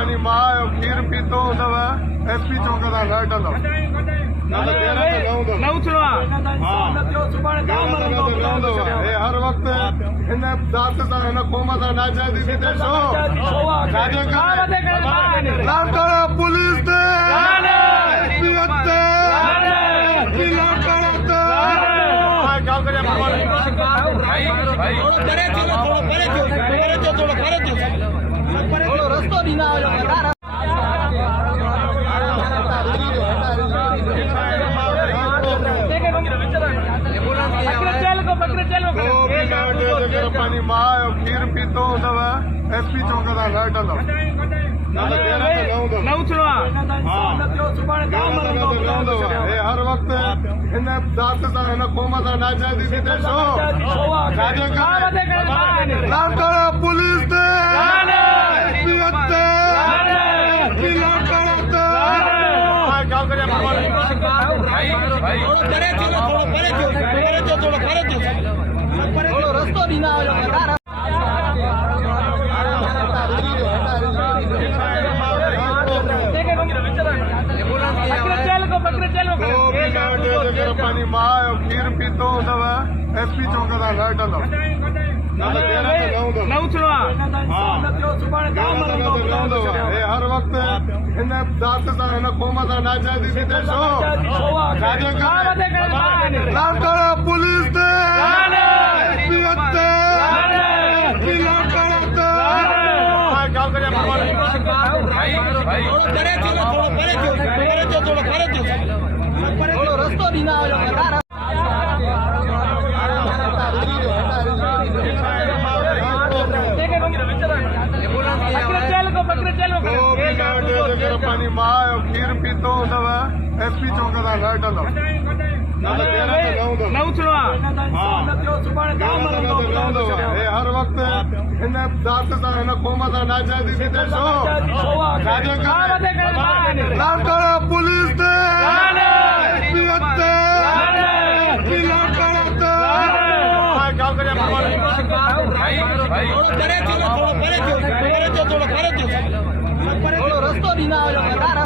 पानी मां खीर पीतो हूंदव एसपी चौक तां न हटंदव न त हर वक्त हिन ज़ात सां हिन क़ौम सां नाजाइज़ी थी थिए छो पुलिस ते रस्तो ॾींदा पानी मां खीर पीतो हूंदव एसपी चौक तां न हटंदव हर वक्त हिन ज़ात सां हिन क़ौम सां नाजाइज़ी थी थिए छो पुलिस ते रस्तो ॾींदा पानी मां खीर पीतो हूंदव एसपी चौक तां न हटंदव हर वक्त हिन ज़ात सां हिन क़ौम सां नाजाइज़ी थी थिए छो पुलिस ते रस्तो ॾींदा पानी मां खीर पीतो हूंदव एसपी चौक तां न हटंदव हर वक्त हिन ज़ात सां हिन क़ौम सां नाजाइज़ी थी थिए छो पुलिस ते रस्तो ॾींदा